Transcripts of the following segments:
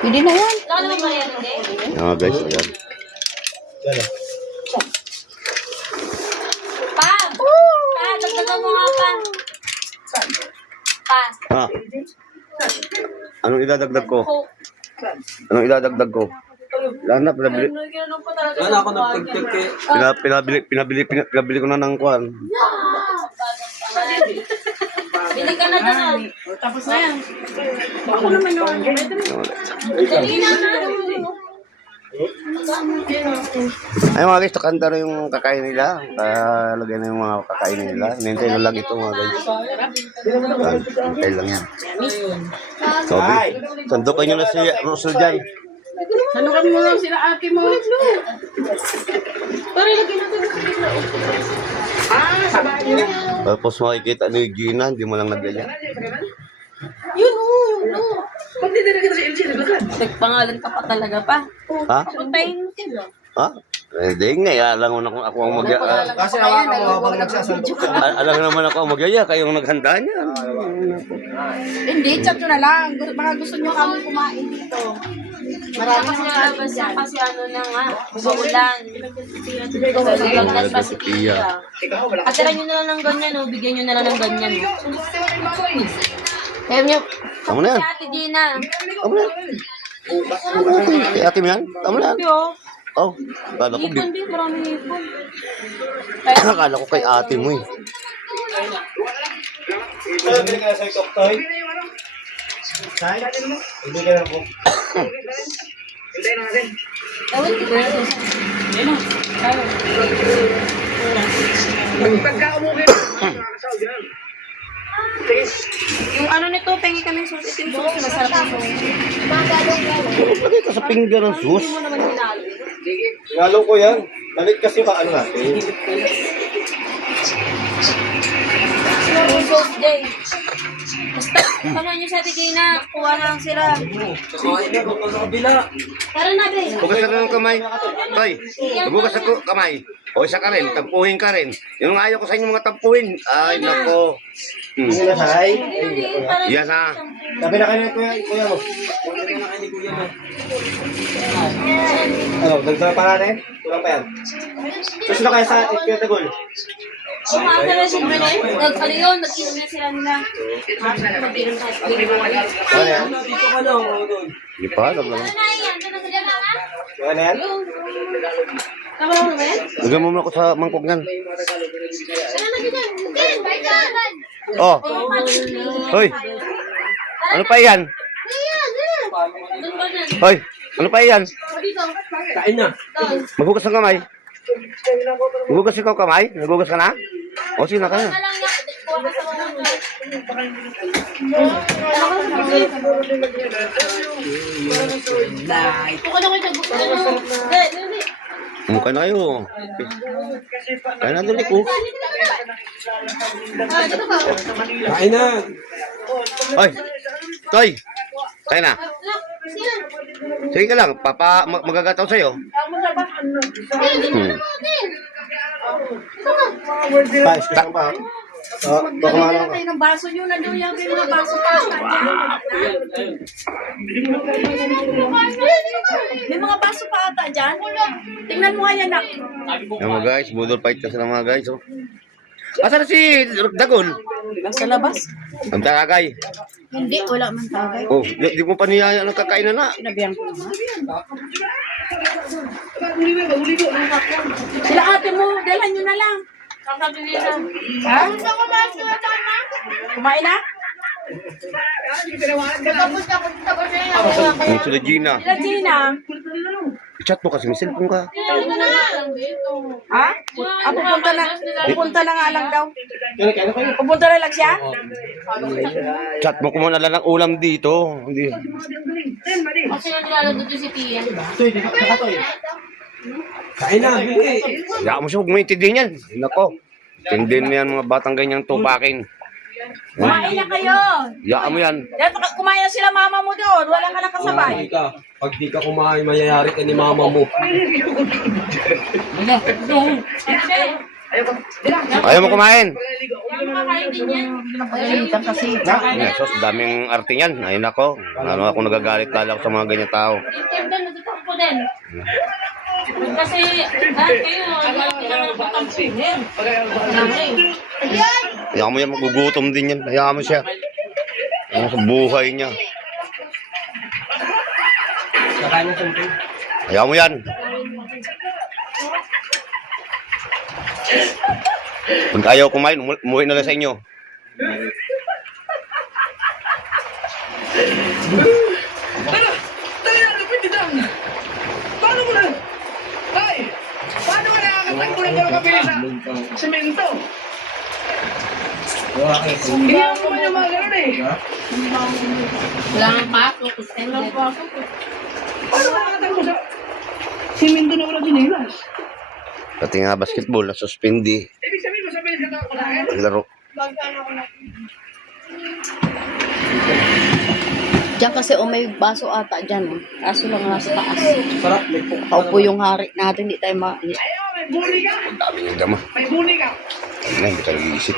Pwede na yan. Mga guys, ayan. Pa! Dagdagan mo nga pa. Pa. Ha? Anong idadagdag ko? Coke. Anong idadagdag ko? Wala na, pinabili. Wala ako nagtagtag kay... Pinabili ko na ng kwan. Bili ka na doon. Tapos na yan. Ako naman yun. Dali na nga. Ay mga guys, takanda na yung kakain nila. Lagay na yung mga kakain nila. Hinintay na lang ito mga guys. Hintay lang yan. Sabi, sandukan nyo na si Rosel dyan. Ano kami mo lang sila ate mo? Tapos makikita ni Gina, hindi mo lang nagyaya. Yun o. Nagpangalan ka pa talaga pa. Ha? Puntayin mo sila. Ha? Hindi nga, alam mo na kung ako ang magyaya. Kasi hawakan mo habang nagsasaldo ka. Alam naman ako ang magyaya, kayong naghanda niya. Hindi, chat nyo na lang. Baka gusto nyo kami kumain dito. Maraming Kasi mga nalabas yan kasi ano na nga. Maulan. Lagnas pa si Tia. Atira nyo na lang ng ganyan o. Bigyan nyo na lang ng ganyan. Kaya nyo, Tama na yan. Si Ate Gina. Tama na yan. Kay ate mo yan? Tama na yan. Yo. Oh, akala ko, Ipon din. Maraming ipon. akala ko kay ate mo eh. Bili ka na sa ikop, Toy. Tay? Bili ka na po. Ewan ko. Yung ano nito, pengi kami sauce. Ito yung sauce. Masarap yung sauce. Lagay ka sa pinggan ng sus. Hindi mo naman hinalo. Lalo ko yan. Balik kasi pa ano natin. Yung sauce, Jay. Basta, ano nyo sa Ate Gina, kuha na lang sila. Kakain na ako sa kabila. Tara na, Jay. Bukas ka na ng kamay. Toy, bukas ako kamay. O isa ka rin, tampuhin ka rin. Yung ayaw ko sa inyo mga tampuhin. Ay, nako. Ano na, Tay? Yan ha. Sabi na kayo ni kuya mo. Sabi na kayo ni kuya mo. Ano, dagdag pa natin? Kulang pa yan. Susunod kayo sa Kuya Tagol. Kumasa na si Brunel. Ano yun, nag-inom na sila nila. Mag-inom sa Ano yan? Dito ka lang, doon. Hindi pa, alam lang. Ano na yan? Ano na sila na? Ano yan? Tama mo ba yan? Lagyan mo muna ako sa mangkok niyan. Ano na gina? Oh, hoy. Ano pa yan? Doon ba na? Hoy, ano pa yan? Dito. Kain na. Doon. Maghugas ng kamay. Maghugas ikaw kamay? Naghugas ka na? O, sige na kayo. Ano lang yan? Kuha ka sa mga Kuha na kayo sa gusto mo. Hindi. Mukha na kayo. Kaya na doon ko. Kain na. Hoy, Toy. Kaya na. Sige ka lang, magagataw sa'yo. Pa, isang pa. Oh, baka Kaya malo. tayo ng baso nyo na daw yung mga baso pa. May mga baso pa ata dyan. Tingnan mo nga yan nak. Yung mga guys, budol fight kasi ng mga guys. Oh. Asa na si Dagol? Sa labas? Ang tagakay. Hindi, wala man tagay. Oh, di mo pa niyaya ng kakain na. Sinabihan ko naman. Sila ate mo, dalhan nyo na lang. Ha? Kumain na? Yung sila Gina. Sila Gina. I-chat mo kasi, may cellphone ka. Ha? Ah, pupunta na nga lang daw. Kaya kayo. Pupunta na lang siya? Chat mo kung na lang ulam dito. Hindi. Kasi naglalaro doon si Tia. Toy, di ka Toy. Kain na. Bili. Hayaan mo siya, huwag mo intindihin yan. Nako. Tindihin mo yan mga batang ganyang tupakin. Kumain na kayo. Hayaan mo yan. Kumain na sila mama mo doon. Wala ka na kasabay. Pag di ka kumain, mayayari ka ni mama mo. Ayaw mo kumain. Kumakain din yan. Napagalitan kasi. Ay, sos, daming arte yan. Ayun ako. Ano ako nagagalit lalo ako sa mga ganyan tao. Yung doon, natatakbo din. Kasi, lahat kayo, kailangan ng patampuhin. Hayaan mo yan, magugutom din yan. Hayaan mo siya. Ano sa buhay niya. Nakain mo something. Hayaan mo yan. Pag ayaw kumain, umuwi na lang sa inyo. Paano mo na? Ay! Paano ka nakakatagpo ng gano'ng kabilis sa semento? Hindi ako naman yung mga gano'n eh. Wala nang pasok. Walang pasok. Paano ka nakakatagpo sa semento na walang sinilas? Pati nga basketball, nasuspindi. Ibig sabihin mo sabihin ka takot sa akin? Naglaro. Diyan kasi may baso ata dyan. Oh. Kaso lang nasa taas. Sarap. May po. Paupo yung hari natin. Hindi tayo ma... Ayaw, may bully ka! Dami niyang dama. May bully ka! Ayun na, hindi ka nag-iisip.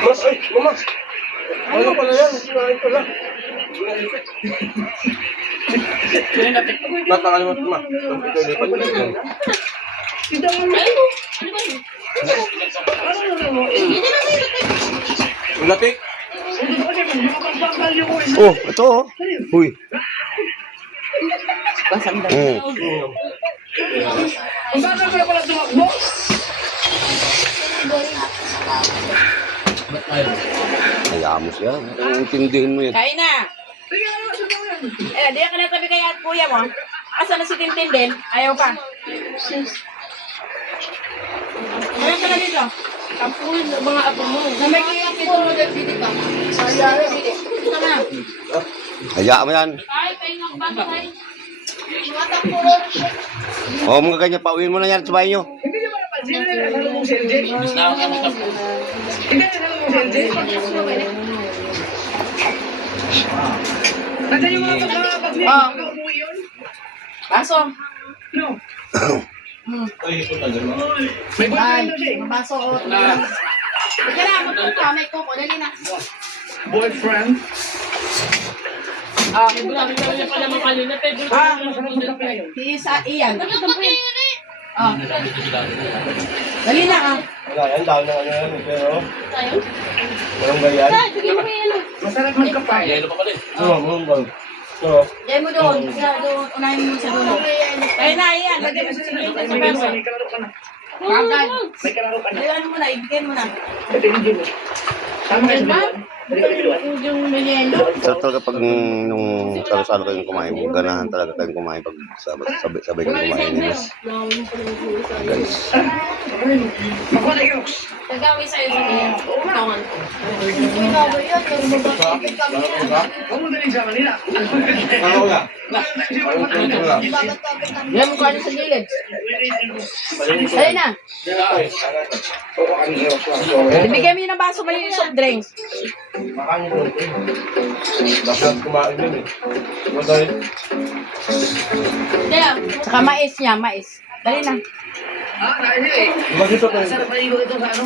Mas, ay, mama. Ano pala yan? Sinain pala. Natakalimot ma. Ito lipat mo yan. Ito mo na. Latik. Ito kasi kung makapagpapal yung isa. Oh, ito oh. Uy. Basang daw. Ang gano'n ka na pala tumakbo? Hayaan mo siya. Intindihin mo yan. Kain na. Sige, ano, sige mo yan. Di ka na tabi kaya at kuya mo. Asa na si Tintin din? Ayaw pa. Ano ka na dito? Tampuhin ng mga apo mo. Na may kaya kito mo din dito ka. Sayari dito. Dito ka na. Hayaan mo yan. Ay, kayo ng bagay. Oo, mga ganyan. Pauwiin mo na yan sa bahay nyo. Hindi niyo ba napansin na nagkakaroon mong si LJ? Hindi nagkakaroon mong si LJ? Nandiyan yung mga pagkakapag niya. Oh. Pagkakauwi yun? Baso. No. Ay, ito na dyan. May boyfriend daw siya eh. Baso o... Ika na, magpunta. May kuko. Dali na. Boyfriend? May bulang niya pala makalina. Pero Masarap na kape yun. Si Isa, Ian. dali na ah. Wala yan, dahil na ano yan. Pero, walang ganyan. Masarap magkapay. Oo, walang ganyan. So, Diyan mo doon. Doon. Unahin mo sa dulo. Kaya na, Ian. Lagyan mo sa sinigay sa baso. May kalaro ka na. Agad. May kalaro ka na. Ayan mo na. Ibigay mo na. Ito yung Jimmy. Tama kayo sa Yung merienda. Sarap talaga pag nung salo-salo kayong kumain. Ganahan talaga kayong kumain pag sabay kayong kumain. Guys. Makuha na yung Nagawin sa'yo sa iyo. Tongan ko. Huwag mo daling sa kanila. ano wala? Wala. Yan mo ka sa gilid. Dali na. Ibigay mo yun ng baso. Mali yung soft drinks. Makain mo. Dapat kumain yun eh. Madahil. Saka mais niya, mais. Dali na. Dahil eh. Bakit ito tayo? Sarap maligo ito sa ano?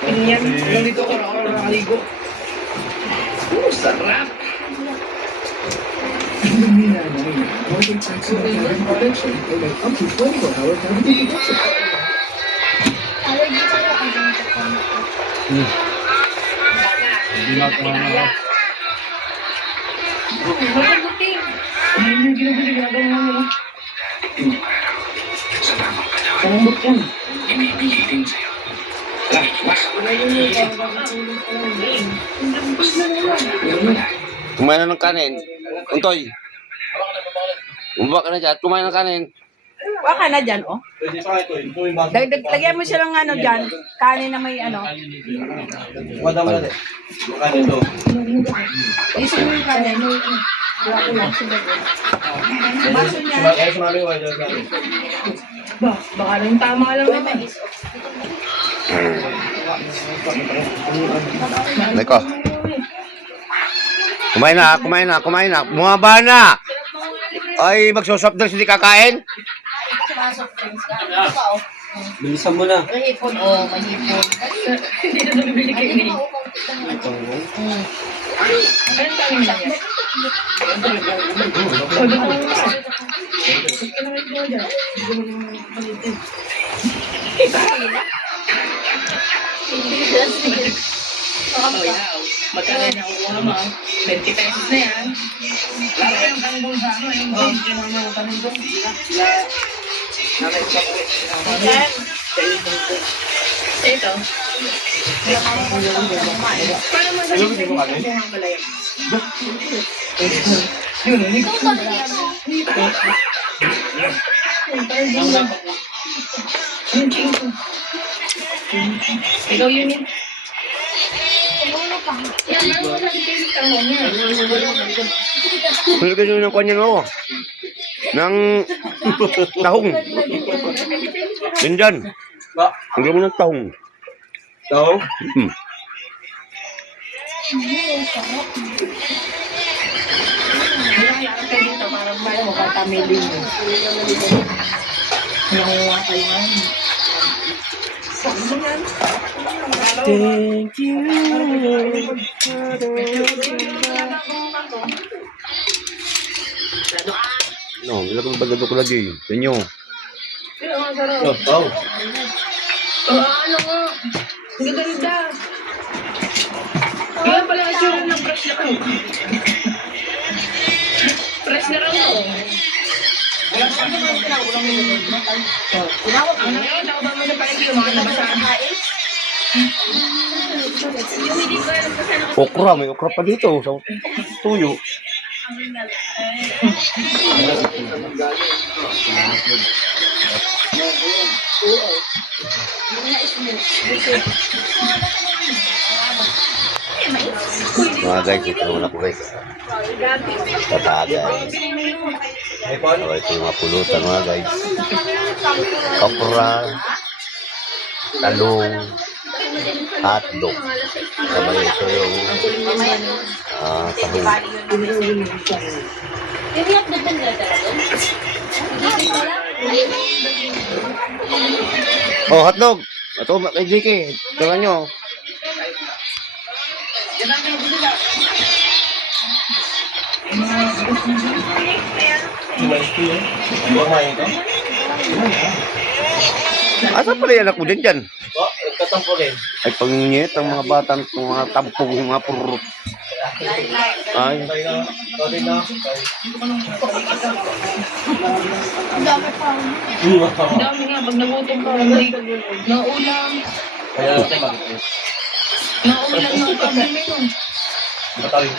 Pinyan. Yung dito ko nakaligo. Sarap! Hindi ginugulo, ginagawa mo ano. Kalambot yan. Kumain na ng kanin. Untoy. Bumaba ka na dyan. Kumain ng kanin. Waka na dyan, oh. Pwede sa ito. Ito yung baso. Lagyan mo siya ng ano dyan. Kanin na may ano. Wala mo natin. Makain ito. Isip mo yung kanin. Baso niya. Ay, sumami ko. Ay, sumami. Baka lang tama lang naman. Niko. Kumain na, kumain na, kumain na. Bumaba na. Ay, magsosoft drinks hindi kakain? Bilisan mo na. Mahipon, oh, mahipon. Hindi na bibili kay Ning. Magkano niya kukuha mo? 20 pesos na yan. Lalo yung tanggol sa ano, yung game yung mga tanggol. Ito. Paano mo sabi ko kukuha pala yun? Ikaw yun yun. Yan, ano mo sabi kayo sa tanong niya? Nilagay nyo ng kanya mo. Ng tahong. Yan dyan. Nilagay mo ng tahong. Ito? Kaya kayo dito, parang may makatamilin mo. Nanguha kayo nga. Thank you. No, nilagay mo bagado ko lagi. Yan nyo. Oh. Ano nga? Ang ganda. Kaya pala ang tsura ng fresh na ko. Fresh na raw ako. Ano yun? Nakabang mo na pala yung mga nabasahan. Yung hindi ko alam kasi Okra, may okra pa dito. Sa tuyo. Mga guys, ito muna po guys. Tatagay. So, ito yung mga pulutan mga guys. Okra, talong, hotdog. Sabay ito yung tahong. Yung hotdog ba nila talaga? Oh, hotdog! Ito, kay JK. Tingnan nyo. Asa pala yan ako din dyan? Katampo rin. Ay, pangingit ang mga bata, mga tampog, mga pururot. Ay, Sorry na. ang dami nga. Pag nagutom ka, naulam. Kaya natin bakit? Naulam ng problema yun. Batari.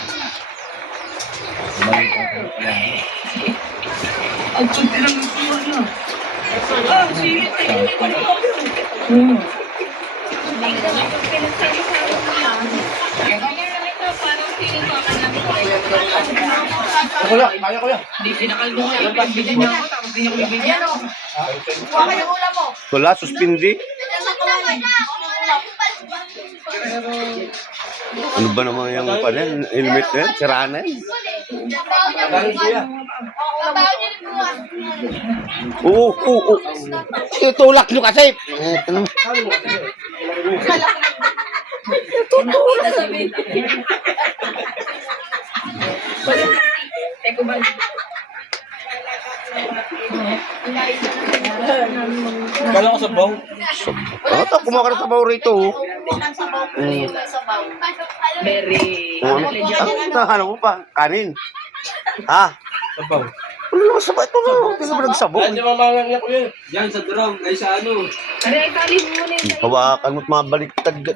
Ang kunti lang ng tuwa na. Singit na yun. Ako lang, kaya ko yan. Hindi, pinakalbo nga yung pagbili niya ako. Tapos di niya ko bibigyan. Kuha ka yung ulam mo. wala, suspindi. Diyan sa kawalan. Ano ba naman yung panin? Helmet na yan? Siraan na yan? Galing siya. Oo, oo, oo. Itulak nyo kasi. Ano? Eko ba? Kala ko sa baw. Ano to? Kumuha ka ng sabaw rito. Very. Ano mo pa? Kanin. Ha? Sa baw. Ano naman sabaw? Ito na. Hindi naman nagsabog. Ay, di mamangan niya ko yun. Yan sa drum, ay sa ano. Ano ay tali mo muna yun? Hawakan mo't mabaliktad. Ito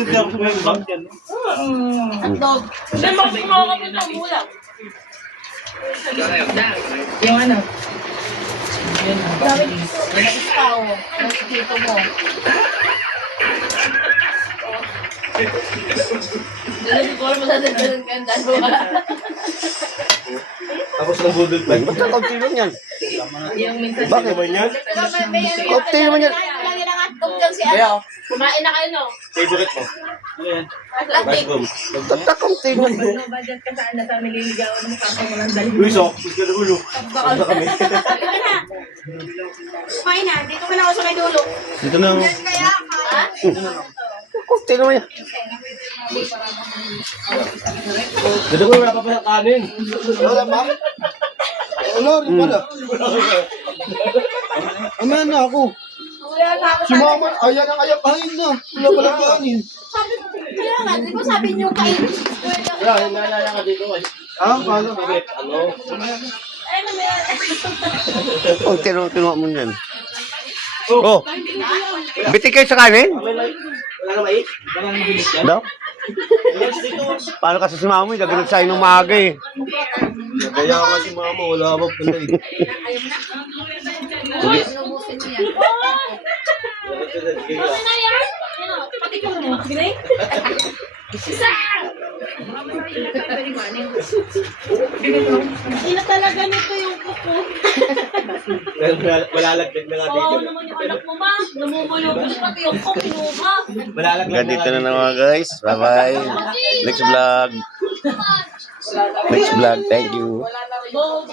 di ako sa may bag yan. Hindi, magkumawa ka ng ulam. Yung ano? Dami dito. May tao. May dito mo. Dalabi ko alam mo sa dadalhan ka. Tapos ng budol pa. Ba't ka kaunti lang yan? Yung minsan Bakit? Naman yan? May Kaunti naman yan. Wala nila nga hotdog dyan si ano. Kumain na kayo, no? Favorite mo? Plastic. Tatakong tingin. Budget ka saan na sa nililigawan mo kasi mo lang dali. Luis, oh. Gusto ka na ulo. Kami. Kumain na. Dito ka na ako sa may dulo. Dito na. Kaya ka. Ha? Kunti naman yan. Dito ko wala pa pa sa kanin. Wala pa? Wala rin pala. Ama na ako. Wala na ako. Si mama, ayan ang ayak kain na. Wala pala kanin. Kaya nga, di ba sabi niyo kain? Wala, hinalala ka dito. Ah, paano? Ano? Ay, mamaya. Oh, tinuha mo yan. Oh. Bitik kayo sa kanin? Wala na mais? Wala na bilis yan? Daw? Paano kasi si mama, gaganap sa'yo ng maaga eh. Kaya nga si mama, wala pa pala eh. Inubusin niya. Pati ko mo. Bilay? Isa! Hindi na talaga nito yung kuko. Malalagdag na nga Oo dito. naman yung anak mo, ma. Namumulog-ulog pati yung kong pinuha. Malalaglag Hanggang dito na naman guys. Bye-bye. Next vlog. Next vlog. Thank you. Go.